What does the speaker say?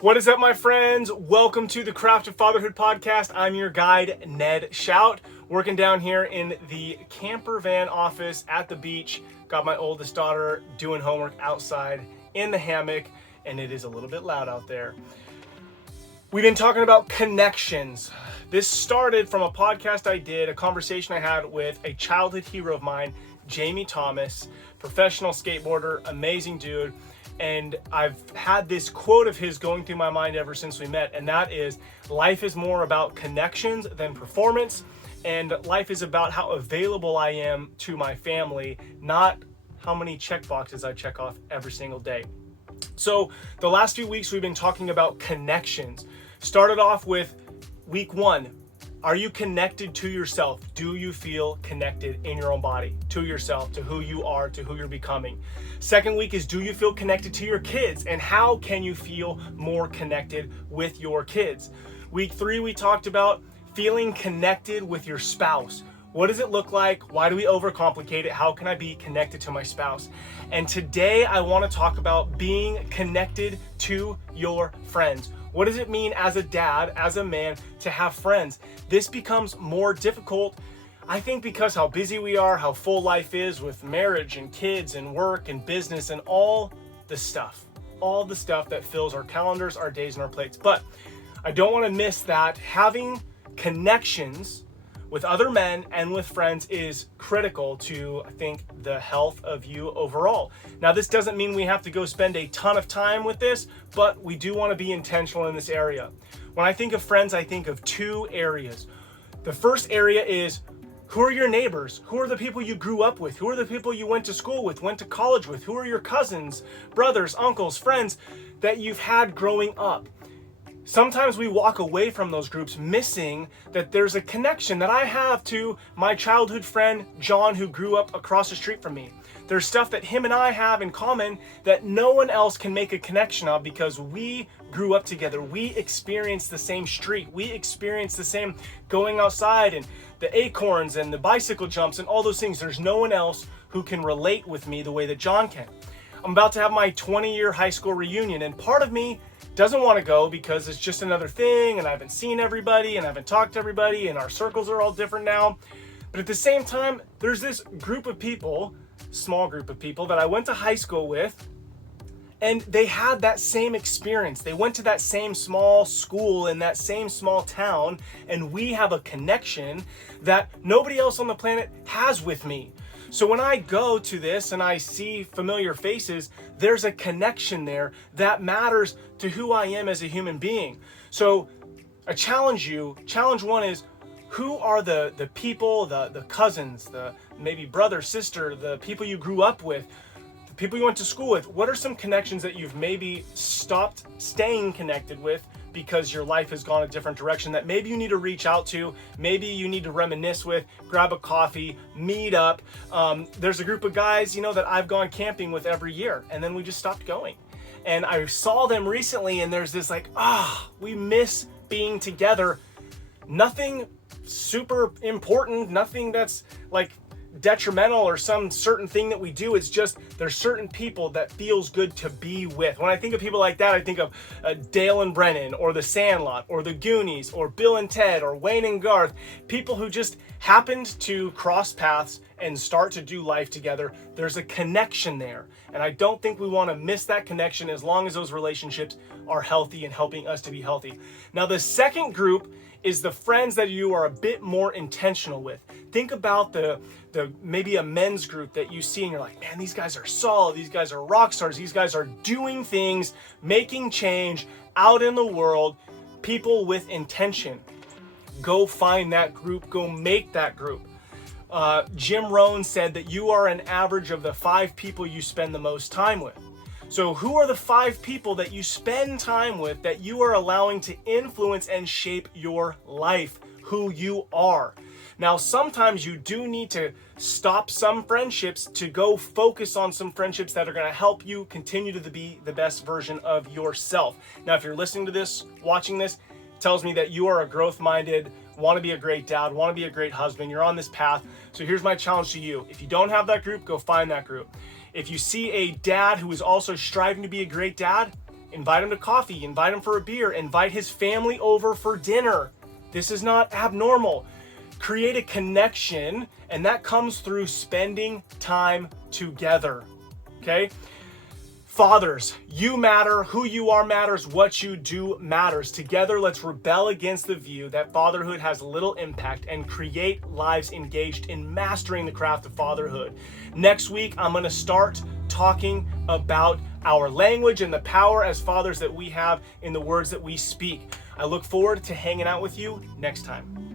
What is up, my friends? Welcome to the Craft of Fatherhood podcast. I'm your guide, Ned Shout, working down here in the camper van office at the beach. Got my oldest daughter doing homework outside in the hammock, and it is a little bit loud out there. We've been talking about connections. This started from a podcast I did, a conversation I had with a childhood hero of mine, Jamie Thomas, professional skateboarder, amazing dude. And I've had this quote of his going through my mind ever since we met, and that is, life is more about connections than performance, and life is about how available I am to my family, not how many check boxes I check off every single day. So the last few weeks we've been talking about connections. Started off with week 1. Are you connected to yourself? Do you feel connected in your own body to yourself, to who you are, to who you're becoming? Second week is, do you feel connected to your kids? And how can you feel more connected with your kids? Week 3, we talked about feeling connected with your spouse. What does it look like? Why do we overcomplicate it? How can I be connected to my spouse? And today I want to talk about being connected to your friends. What does it mean as a dad, as a man, to have friends? This becomes more difficult, I think, because how busy we are, how full life is with marriage and kids and work and business and all the stuff that fills our calendars, our days, and our plates. But I don't want to miss that having connections with other men and with friends is critical to, I think, the health of you overall. Now, this doesn't mean we have to go spend a ton of time with this, but we do want to be intentional in this area. When I think of friends, I think of 2 areas. The first area is, who are your neighbors? Who are the people you grew up with? Who are the people you went to school with, went to college with? Who are your cousins, brothers, uncles, friends that you've had growing up? Sometimes we walk away from those groups missing that there's a connection that I have to my childhood friend, John, who grew up across the street from me. There's stuff that him and I have in common that no one else can make a connection of because we grew up together. We experienced the same street. We experienced the same going outside and the acorns and the bicycle jumps and all those things. There's no one else who can relate with me the way that John can. I'm about to have my 20-year high school reunion, and part of me doesn't want to go because it's just another thing and I haven't seen everybody and I haven't talked to everybody and our circles are all different now. But at the same time, there's this group of people, small group of people that I went to high school with, and they had that same experience. They went to that same small school in that same small town, and we have a connection that nobody else on the planet has with me. So when I go to this and I see familiar faces, there's a connection there that matters to who I am as a human being. So I challenge you. Challenge 1 is, who are the people, the cousins, the maybe brother, sister, the people you grew up with, the people you went to school with? What are some connections that you've maybe stopped staying connected with because your life has gone a different direction that maybe you need to reach out to, maybe you need to reminisce with, grab a coffee, meet up. There's a group of guys, that I've gone camping with every year, and then we just stopped going. And I saw them recently, and there's this we miss being together. Nothing super important, nothing that's detrimental or some certain thing that we do. It's just there's certain people that feels good to be with. When I think of people like that, I think of Dale and Brennan, or The Sandlot, or The Goonies, or Bill and Ted, or Wayne and Garth. People who just happened to cross paths and start to do life together. There's a connection there, and I don't think we want to miss that connection as long as those relationships are healthy and helping us to be healthy. Now, the second group is the friends that you are a bit more intentional with. Think about the maybe a men's group that you see and you're like, man, these guys are solid, these guys are rock stars, these guys are doing things, making change out in the world, people with intention. Go find that group, go make that group. Jim Rohn said that you are an average of the 5 people you spend the most time with. So who are the 5 people that you spend time with that you are allowing to influence and shape your life, who you are? Now, sometimes you do need to stop some friendships to go focus on some friendships that are going to help you continue to be the best version of yourself. Now, if you're listening to this, watching this, it tells me that you are a growth-minded, want to be a great dad, want to be a great husband. You're on this path. So here's my challenge to you. If you don't have that group, go find that group. If you see a dad who is also striving to be a great dad, Invite him to coffee, invite him for a beer, invite his family over for dinner. This is not abnormal. Create a connection, and that comes through spending time together, okay? Fathers, you matter, who you are matters, what you do matters. Together, let's rebel against the view that fatherhood has little impact and create lives engaged in mastering the craft of fatherhood. Next week, I'm gonna start talking about our language and the power as fathers that we have in the words that we speak. I look forward to hanging out with you next time.